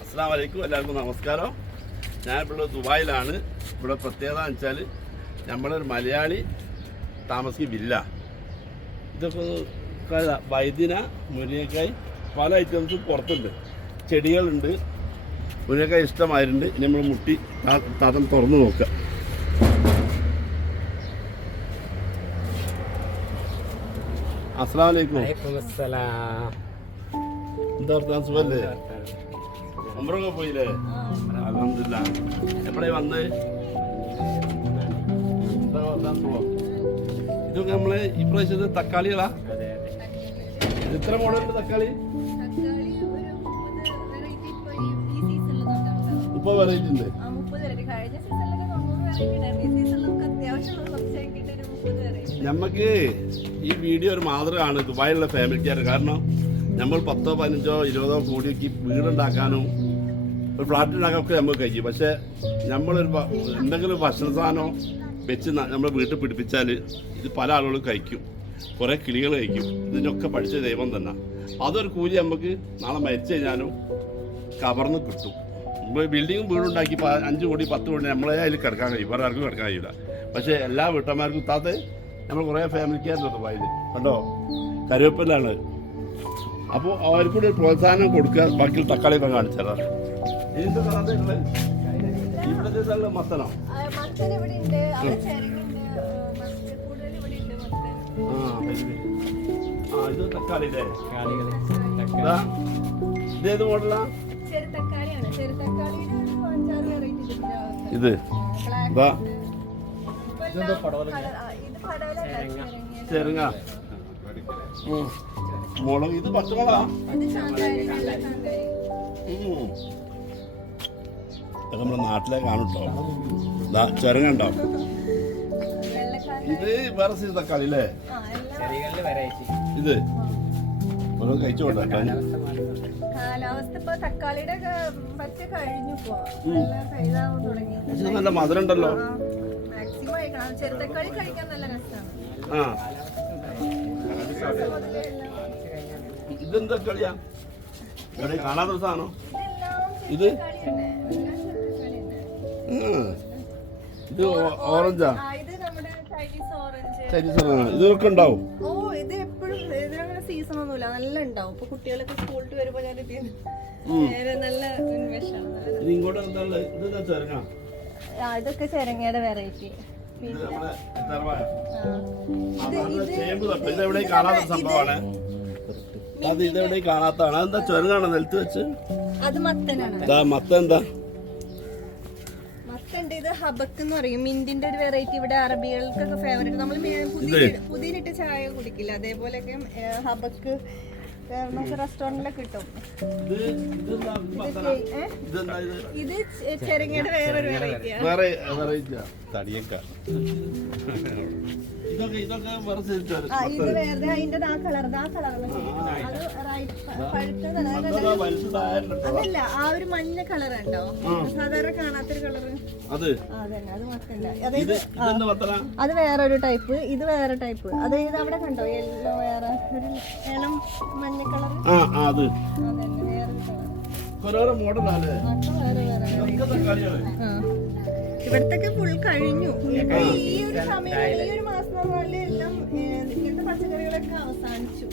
അസ്സലാമു അലൈക്കും, എല്ലാവർക്കും നമസ്കാരം. ഞാനിപ്പോൾ ദുബായിലാണ്. ഇവിടെ പ്രത്യേകത എന്ന് വെച്ചാൽ നമ്മളൊരു മലയാളി താമസിക്കും വില്ല. ഇതൊക്കെ വൈദ്യന, മുരിങ്ങക്കായ്, പല ഐറ്റംസും പുറത്തുണ്ട്. ചെടികളുണ്ട്, മുരിങ്ങക്കായ് ഇഷ്ടമായിട്ടുണ്ട്. ഇനി നമ്മൾ മുട്ടി താത്തം തുറന്ന് നോക്കുക. അസ്സലാമു അലൈക്കും. എന്താ വർത്താനം, സുഖല്ലേ? ഉംറയൊക്കെ പോയില്ലേ? അൽഹംദുലില്ലാഹ്. എപ്പോഴാണ് വന്നത്? എന്താ വർത്താനം, സുഖം? ഇതൊക്കെ നമ്മള് ഈ പ്രാവശ്യത്തെ തക്കാളികളാ? എത്ര മോഡലുണ്ട് തക്കാളി? 30 വെറൈറ്റി ഉണ്ട്. നമുക്ക് ഈ വീഡിയോ ഒരു മാതൃകയാണ് ദുബായിലുള്ള ഫാമിലിക്കാർ. കാരണം നമ്മൾ 10, 15, 20 കോടിയൊക്കെ വീടുണ്ടാക്കാനും ഒരു ഫ്ലാറ്റ് ഉണ്ടാക്കാനൊക്കെ നമുക്ക് കഴിയും. പക്ഷേ നമ്മളൊരു എന്തെങ്കിലും ഭക്ഷണ സാധനം വെച്ച് നമ്മൾ വീട്ടിൽ പിടിപ്പിച്ചാൽ ഇത് പല ആളുകളും കഴിക്കും, കുറേ കിളികൾ കഴിക്കും. ഇതിനൊക്കെ പഠിച്ച ദൈവം തന്നെ. അതൊരു കൂലി നമുക്ക് നാളെ മരിച്ചു കഴിഞ്ഞാലും കവർന്ന് കിട്ടും. ബിൽഡിങ്ങും വീടുണ്ടാക്കി 5 കോടി 10 കോടി നമ്മളെ അതിൽ കിടക്കാൻ കഴിയും, വേറെ ആർക്കും കിടക്കാൻ കഴിയില്ല. പക്ഷേ എല്ലാ വീട്ടന്മാർക്കും ഇത്താത്ത നമ്മൾ കുറേ ഫാമിലിക്കാരുണ്ട് ദുബായിൽ, കണ്ടോ? കരുവേപ്പിലാണ്. അപ്പോൾ അവർക്കൂടെ ഒരു പ്രോത്സാഹനം കൊടുക്കുക. ബാക്കി തക്കാളിയൊക്കെ കാണിച്ചാൽ ഇതിൻ്റെ ഇവിടുത്തെ മത്തനോ? ഇത് തക്കാളിയുടെ ഇതേത് മോഡലാ? ഇത് ചെറുങ്ങ, മുളക്. ഇത് പച്ചമുളകാ? നമ്മുടെ നാട്ടിലെ കാണും കേട്ടോ. ചെറുങ്ങ ഉണ്ടോ? ഇത് വേറെ സൈസ് തക്കാളി അല്ലേ? ഇത് ഓരോ കഴിച്ചു കൊണ്ടോ? കാലാവസ്ഥ ഇപ്പൊ തക്കാളിയുടെ പറ്റ കഴിഞ്ഞു. നല്ല മധുരം ഉണ്ടല്ലോ. മാക്സിമം കഴിക്കണം. ചെറുതക്കാളി കഴിക്കാൻ നല്ല രസമാണ്. ഇതെന്താ കളിയാ? കാണാത്ത സാധനം ഇത്. ഇത് ഓറഞ്ചാ? Chinese orange. ഇതൊക്കെ ഉണ്ടാവും? ഓ, ഇത് എപ്പോഴും ഇതിനങ്ങനെ സീസൺ ഒന്നുമില്ല, നല്ല ഉണ്ടാവും. ഇപ്പൊ കുട്ടികളൊക്കെ സ്കൂളിൽ വരുമ്പോ ഞാൻ നല്ല ഇങ്ങോട്ട് ചെറുങ്ങ. ഇതൊക്കെ ചെരങ്ങയുടെ വെറൈറ്റി. ഇതെവിടെ കാണാത്ത സംഭവമാണ്. അത് ഇതെവിടെ കാണാത്തതാണ്. അതെന്താ ചെറുങ്ങാണോ നിലത്ത് വെച്ച്? അത് മത്തനാണ്. മത്ത എന്താ? മത്തണ്ട്. ഇത് ഹബക്ക് എന്ന് പറയും, മിന്റിന്റെ ഒരു വെറൈറ്റി. ഇവിടെ അറബികൾക്കൊക്കെ ഫേവറേറ്റ്. നമ്മൾ പുതിയിട്ട് ചായ കുടിക്കില്ല, അതേപോലെയൊക്കെ ഹബക്ക് റെസ്റ്റോറന്റിലൊക്കെ കിട്ടും. ഇത് ചെരങ്ങയുടെ വേറൊരു വെറൈറ്റിയാണ്. ഇത് വേറെ അതിന്റെ ആ കളർ അതല്ല, ആ ഒരു മഞ്ഞ കളർ ഉണ്ടോ? സാധാരണ കാണാത്തൊരു കളറ്. അതന്നെ, അത് മത്തല്ല. അത് വേറൊരു ടൈപ്പ്, ഇത് വേറെ ടൈപ്പ്. അതായത് അവിടെ കണ്ടോ യെല്ലോ, വേറെ ഒരു ഇളം മഞ്ഞ കളർ. അതന്നെ വേറൊരു കളർ. ഇവിടത്തൊക്കെ ഫുൾ കഴിഞ്ഞു. ഇപ്പൊ ഈ ഒരു സമയം, ഈ ഒരു മാസം എല്ലാം ഇങ്ങനത്തെ പച്ചക്കറികളൊക്കെ അവസാനിച്ചു.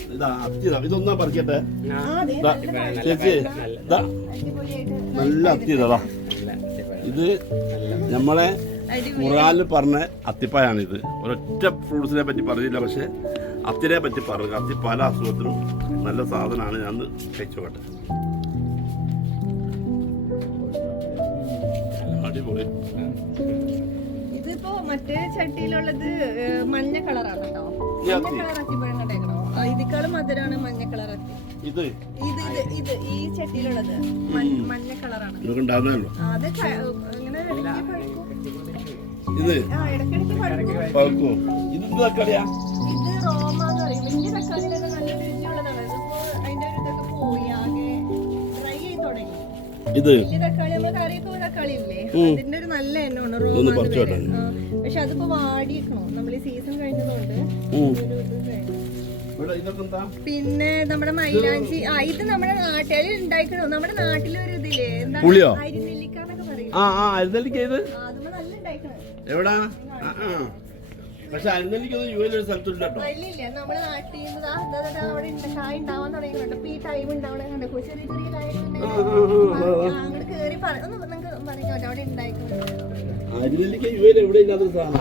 ഇതൊന്നാ പറിക്കട്ടെ ചേച്ചി. നല്ല അത്തിയതാ. ഇത് നമ്മളെ ഖുർആനിൽ പറഞ്ഞ അത്തിപ്പായാണിത്. ഒരൊറ്റ ഫ്രൂട്ട്സിനെ പറ്റി പറഞ്ഞില്ല, പക്ഷെ അത്തിനെ പറ്റി പറഞ്ഞു. അത്തി പല അസുഖത്തിനും നല്ല സാധനമാണ്. ഞാൻ കഴിച്ചോട്ടെ. അടിപൊളി. ഇതിപ്പോ മറ്റേ ചട്ടിയിലുള്ളത് മഞ്ഞ കളറാണ് കേട്ടോ. മഞ്ഞ കളർ അത്തിപ്പഴം കണ്ടേക്കണോ? ഇതിക്കാളും മധുരമാണ് മഞ്ഞ കളർ അത്തി. ഇത് ഈ ചട്ടിയിലുള്ളത് മഞ്ഞ കളറാണ്. അത് ഇങ്ങനെ ഇടയ്ക്കിടയ്ക്ക് പഴുക്കും. ഇത് റോമാന്ന് പറയും. വലിയ തക്കാളിയിലൊക്കെ നല്ല രുചിയുള്ളതാണ്. ഇതിപ്പോ അതിന്റെ ഒരു ഇതൊക്കെ പോയി, ആകെ ഡ്രൈ ആയി തുടങ്ങി. ഇത് തക്കാളി നമ്മൾ കറിയൊക്കെ തക്കാളി ഇല്ലേ, അതിന്റെ ഒരു നല്ല എണ്ണമാണ് റോമാന്ന്. പക്ഷെ പക്ഷെ അതിപ്പോ വാടിയിരിക്കണോ നമ്മൾ ഈ സീസൺ കഴിഞ്ഞതുകൊണ്ട് ഒരു ഇത് കഴിഞ്ഞു. പിന്നെ നമ്മുടെ മൈലാഞ്ചി ഇത് നമ്മുടെ നാട്ടിൽ ഉണ്ടായിക്കണോ, നമ്മുടെ നാട്ടിലൊരു ഇതില്ലേ എന്താണ് അരിനെല്ലിക്ക എന്നൊക്കെ പറയും. അതുമ്പോ നല്ല ഉണ്ടായിക്കണോ. എവിടാ? പക്ഷെ അരിനെല്ലിക്കൊന്നും യുഎയിൽ ഒരു സ്ഥലത്തില്ല കേട്ടോ. ഇല്ല നമ്മുടെ നാട്ടിൽ നിന്ന് അവിടെ കായ് ഉണ്ടാവാൻ തുടങ്ങിയിട്ടുണ്ട്. ഇപ്പൊ ഈ ടൈം ഉണ്ടാവണേ കണ്ടോ, ചെറിയ ചെറിയ കായ അങ്ങോട്ട് കേറി ഒന്ന് നിങ്ങൾക്ക് പറഞ്ഞോട്ടെ അവിടെ ഉണ്ടായിട്ടുണ്ട്. അരിനെല്ലിക്ക യുഎയിൽ എവിടെ ഇല്ലാത്തൊരു സാധനം.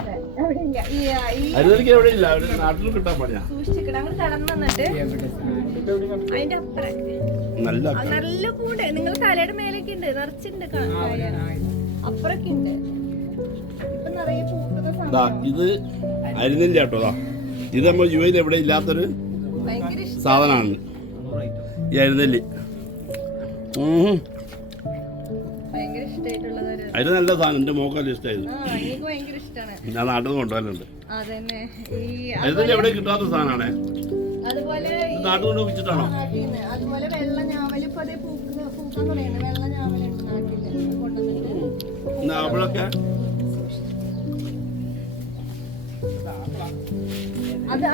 അരിനെല്ലിക്ക എവിടെ ഇല്ല, നാട്ടിൽ കിട്ടാൻ പണിയാ. സൂക്ഷിച്ചിക്കണം അങ്ങോട്ട് കടന്നു വന്നിട്ട് അതിന്റെ അപ്പുറം നല്ല പൂണ്ട്. നിങ്ങൾ തലയുടെ മേലേക്ക് ഉണ്ട്, നിറച്ചുണ്ട് അപ്പുറൊക്കെ ഉണ്ട്. ഇപ്പൊ നിറയെ പൂക്കുന്ന സമയം. ഇത് അരിനെല്ലി കേട്ടോ. ഇത് നമ്മൾ യുഎയിൽ എവിടെ ഇല്ലാത്തൊരു സാധനമാണ് ഈ അരിനെല്ലി. അതിന് നല്ല സാധനം, എന്റെ മോക്കല്ല ഇഷ്ടമായത്. ഞാൻ നാട്ടിൽ നിന്ന് കൊണ്ടുപോകലുണ്ട്. അരിനെല്ലി എവിടെ കിട്ടാത്ത സാധനമാണ്. നാട്ടിൽ കൊണ്ട് വെച്ചിട്ടാണോ? അതുപോലെ വെള്ള ഞാവല് ഇപ്പൊ പൂക്കാൻ തുടങ്ങി. വെള്ള ഞാവലുണ്ട് നാട്ടില് കൊണ്ടുവന്നിട്ട്. അവളൊക്കെ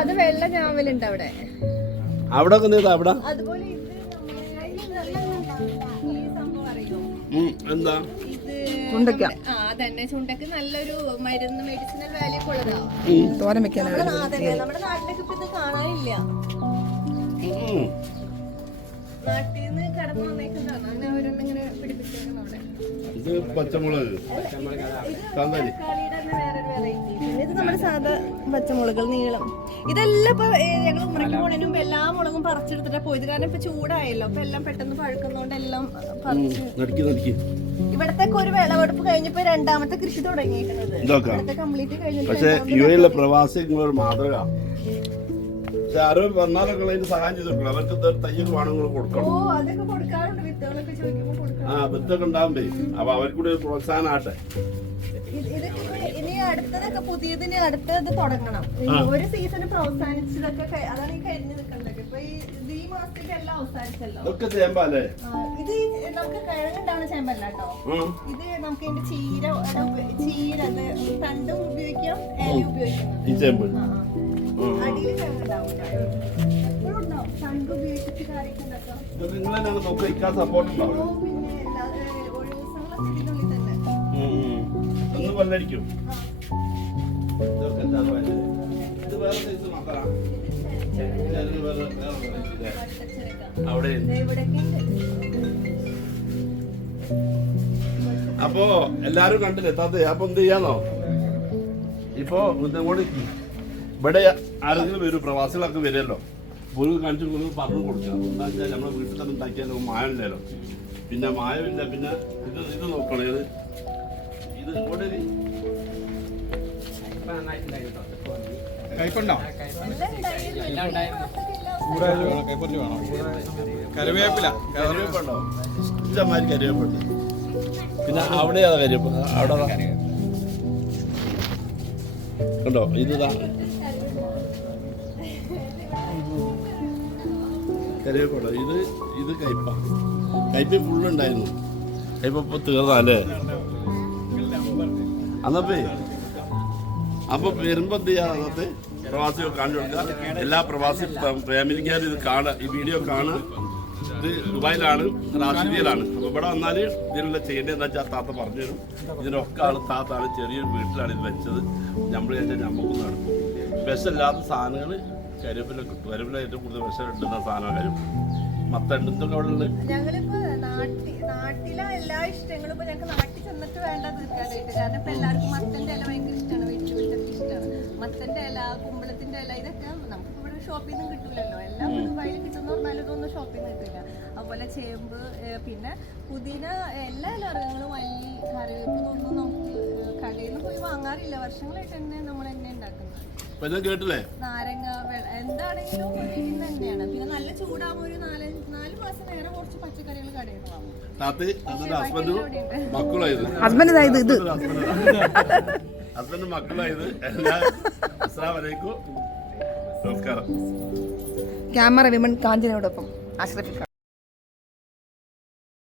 അത് വെള്ള ഞാവലുണ്ട് അവിടെ. അവിടെ അവിടെ അതുപോലെ ഇത് ഈ സംഭവം അറിയോ? എന്താ ചുണ്ടക്ക? അതന്നെ, ചുണ്ടക്ക് നല്ലൊരു മരുന്ന് മെഡിസിനൽ വാല്യൂ ഉള്ളതാ. തോരൻ വെക്കാൻ നമ്മുടെ നാട്ടിലൊക്കെ ഇപ്പൊ ഇത് കാണാനില്ല. നാട്ടിൽ നിന്ന് കടന്നു വന്നേക്കുന്നതാണ്. അങ്ങനെ അവരൊന്നിങ്ങനെ പിടിപ്പിച്ചേക്കണം അവിടെ. ഇത് പച്ചമുളക്, തക്കാളിയുടെ തന്നെ വേറൊരു വെറൈറ്റി. പിന്നെ ഇത് നമ്മുടെ സാധാ പച്ചമുളകൾ നീളം. ഇതെല്ലാം ഇപ്പൊ ഞങ്ങൾ ഉമ്മറയ്ക്ക് പോണതിന് മുമ്പ് എല്ലാ മുളകും പറിച്ചെടുത്തിട്ടാ പോയത്. കാരണം ഇപ്പൊ ചൂടായല്ലോ, അപ്പൊ എല്ലാം പെട്ടെന്ന് പഴുക്കുന്നോണ്ട് എല്ലാം പറിച്ച്. ഇവിടത്തെ ഒരു വിളവെടുപ്പ് കഴിഞ്ഞപ്പോ രണ്ടാമത്തെ കൃഷി തുടങ്ങിയിരിക്കുന്നത്. ഇവിടത്തെ കംപ്ലീറ്റ് കഴിഞ്ഞിട്ട്. പക്ഷേ യുഎയിലെ പ്രവാസികളൊരു മാതൃക. ആരോ പറഞ്ഞാലൊക്കെ അതിന് സഹായം ചെയ്തിട്ടുള്ളൂ. അവർക്ക് തയ്യൊക്കെ വേണമെങ്കിൽ കൊടുക്കണം. അതൊക്കെ കൊടുക്കാറുണ്ട്. വിത്തുകളൊക്കെ ചോദിക്കുമ്പോൾ കൊടുക്കാം. വിത്തൊക്കെ ഉണ്ടാവുമ്പേ അപ്പൊ അവർക്കൂടെ പ്രോത്സാഹനം ആട്ടെ. ഇനി അടുത്തതൊക്കെ പുതിയതിന് അടുത്തത് തുടങ്ങണം. ഒരു സീസണ് പ്രോത്സാഹിച്ചതൊക്കെ അതാണ് ഈ കഴിഞ്ഞ് നിൽക്കേണ്ടത്. ഇപ്പൊ ഈ മാസത്തേക്ക് എല്ലാം അവസാനിച്ചല്ലോ. ഇതൊക്കെ ചേമ്പല്ലേ? ഇത് നമുക്ക് കിഴങ്ങുണ്ടാവുന്ന ചേമ്പല്ല കേട്ടോ. ഇത് നമുക്ക് ഇതിന്റെ ചീര തണ്ടും ഉപയോഗിക്കാം, ഇലയും ഉപയോഗിക്കാം. ഈ ചേമ്പ് അടിയിൽ കിഴങ്ങുണ്ടാവില്ല, എപ്പോഴും ഉണ്ടാവും. തണ്ട് ഉപയോഗിച്ചിട്ട് കറിയൊക്കെ ഉണ്ടാക്കാം. നിങ്ങളെന്നാണ് നോക്കാൻ സപ്പോർട്ട് ഉണ്ടാവും. പിന്നെ അല്ലാതെ ഒരു ദിവസങ്ങളൊക്കെ ഇതിനുള്ളിൽ തന്നെ ഒന്ന് വെള്ളടിക്കും. ഇത് വേറെ സൈസ് നോക്കാം. അവിടെ അപ്പോ എല്ലാരും കണ്ടില്ലേ താത്ത? അപ്പൊ എന്ത് ചെയ്യാന്നോ, ഇപ്പൊ കൂടി ഇവിടെ ആരെങ്കിലും വരും, പ്രവാസികളൊക്കെ വരുമല്ലോ. ഒരു കാണിച്ചു കൊടുക്കുന്നത് പറഞ്ഞു കൊടുക്കുക. എന്താ വെച്ചാൽ നമ്മളെ വീട്ടിൽ തന്നെ ഉണ്ടാക്കിയാലും മായമില്ലല്ലോ. പിന്നെ മായമില്ല. പിന്നെ ഇത് നോക്കണേ, ഇത് ഇവിടെ കൈപ്പുണ്ടോ? കറിവേപ്പില കറിവേപ്പുണ്ടോ? ഇഷ്ടമാതിരി കറിവേപ്പുണ്ട്. പിന്നെ അവിടെയാ കരിവേപ്പ്. അവിടെ കണ്ടോ? ഇതാ കറിവേപ്പുണ്ടോ? ഇത് കയ്പ. കയ്പ ഫുള്ളുണ്ടായിരുന്നു. കയ്പ ഇപ്പൊ തീർന്നല്ലേ? അന്നപ്പേ അപ്പൊ വരുമ്പോ എന്ത് ചെയ്യാ, അന്നത്തെ പ്രവാസികൾ കാണിച്ചു കൊടുക്കുക. എല്ലാ പ്രവാസി ഫാമിലിക്കാരും ഇത് കാണുക, ഈ വീഡിയോ കാണുക. ഇത് ദുബായിലാണ്, റാഷിദിയിലാണ്. അപ്പൊ ഇവിടെ വന്നാല് ഇതിനുള്ള ചെയ്യേണ്ടതെന്ന് വെച്ചാൽ താത്ത പറഞ്ഞു തരും. ഇതിനൊക്കെ താത്താണ് ചെറിയൊരു വീട്ടിലാണ് ഇത് വെച്ചത്. നമ്മൾ വെച്ചാൽ നമുക്കൊന്നും നടക്കും. വിഷമില്ലാത്ത സാധനങ്ങൾ കരിവേപ്പില കിട്ടും. കരിവേപ്പില ഏറ്റവും കൂടുതൽ വിഷം ഇടുന്ന സാധനം കരിവേപ്പില. മത്തണ്ടൊക്കെ അവിടെ ഉണ്ട്. ഞങ്ങളിപ്പോ നാട്ടിലെ എല്ലാ ഇഷ്ടങ്ങളും ഇപ്പൊ ഞങ്ങൾക്ക് നാട്ടിൽ ചെന്നിട്ട് വേണ്ട തീർക്കാനായിട്ട്. കാരണം ഇപ്പൊ എല്ലാവർക്കും മത്തന്റെ ഇല ഭയങ്കര ഇഷ്ടമാണ്, വീട്ടിലൊക്കെ ഇഷ്ടമാണ്. മത്തന്റെ ഇല, കുമ്പളത്തിന്റെ ഇല, ഇതൊക്കെ നമുക്ക് ഇവിടെ ഷോപ്പിൽ നിന്നും കിട്ടൂലല്ലോ. എല്ലാം ദുബായിൽ കിട്ടുന്ന പറഞ്ഞാലും ഇതൊന്നും ഷോപ്പിൽ നിന്ന് കിട്ടില്ല. അതുപോലെ ചേമ്പ്, പിന്നെ പുതിന, എല്ലാ ഇലവർഗ്ഗങ്ങളും, മല്ലി, കറിവേപ്പ്, ഇതൊന്നും നമുക്ക് കടയിൽ നിന്ന് പോയി വാങ്ങാറില്ല. വർഷങ്ങളായിട്ട് തന്നെ നമ്മൾ എന്നെ ഉണ്ടാക്കുന്നത്. കേട്ടില്ലേ? നാരങ്ങ, എന്താണെങ്കിലും വീട്ടിൽ നിന്ന് തന്നെയാണ്. പിന്നെ നല്ല ചൂടാകുമ്പോൾ ഒരു 4 മാസം നേരെ കുറച്ച് പച്ചക്കറികൾ കടയിൽ നിന്ന് വാങ്ങും. ഹസ്ബൻഡ് മക്കളായത് എല്ലാം. അസ്സലാമു അലൈക്കും, നമസ്കാരം. ക്യാമറ വിമൻ കാഞ്ചനയോടൊപ്പം അഷ്റഫ്.